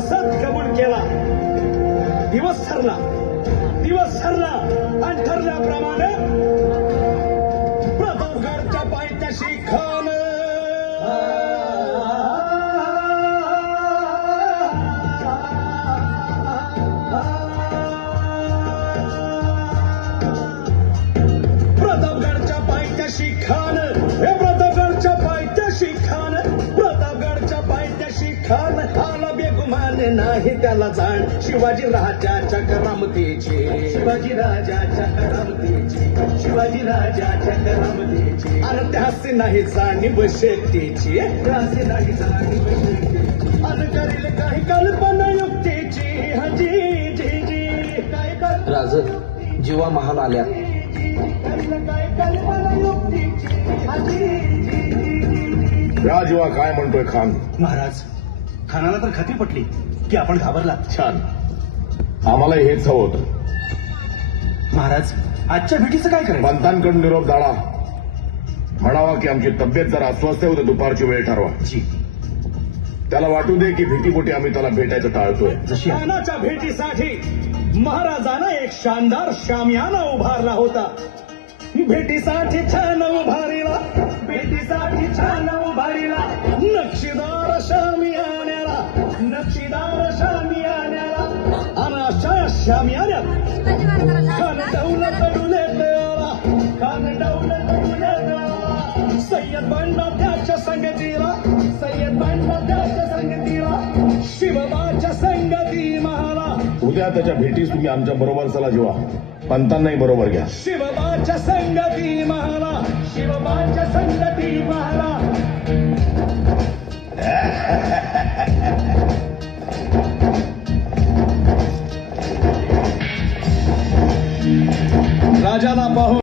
हसत कबूल केला. दिवस ठरला आणि ठरल्याप्रमाणे प्रतापगडच्या पायथ्याशी खान प्रतापगडच्या पायथ्याशी खान हे प्रतापगडच्या पायथ्याशी खान प्रतापगडच्या पायथ्याशी खान आला बेगुमान नाही त्याला जाण शिवाजी राजाच्या करामतीची शिवाजी राजाच्या करामतीची शिवाजी राजाच्या करामतीची आणि त्याचे नाही जाणीव शेतीची त्याचे नाही जाणीव शेतीची आणि करील काही कल्पना युक्तीची हजी जी जी काय कर राज जीवा महाल आल्या. काय कल्पना युक्तीची हजी जी जी या जीवा काय म्हणतोय खान? महाराज खानाला तर खात्री पटली की आपण घाबरला. छान, आम्हाला हेच हवं होतं. महाराज आजच्या भेटीचं काय करायचं? पंतांकडून निरोप दाडा म्हणावा की आमची तब्येत जर अस्वस्थ आहे, उद्या दुपारची वेळ ठरवा. जी त्याला वाटू दे की भीतीपोटी आम्ही त्याला भेटायचं टाळतोय. जशी खानाच्या भेटीसाठी महाराजांना एक शानदार शामियाना उभारला होता. भेटीसाठी छान उभारीला भेटीसाठी छान उभारीला नक्षीदार शामियान्याला नक्षीदार शामियान्याला आणि अशा शामियान्यात खान दौलत डुलेला खान दौलत डुलेला सय्यद बंडा त्याच्या संगतीला सय्यद बंडा त्याच्या संगतीला शिवबाच्या संगती महाला उद्या त्याच्या भेटीस तुम्ही आमच्या बरोबर चला जीवा. पंतांनाही बरोबर घ्या. शिवबाच्या संगती महाला शिवबाच्या संगती महाला राजाला पाहून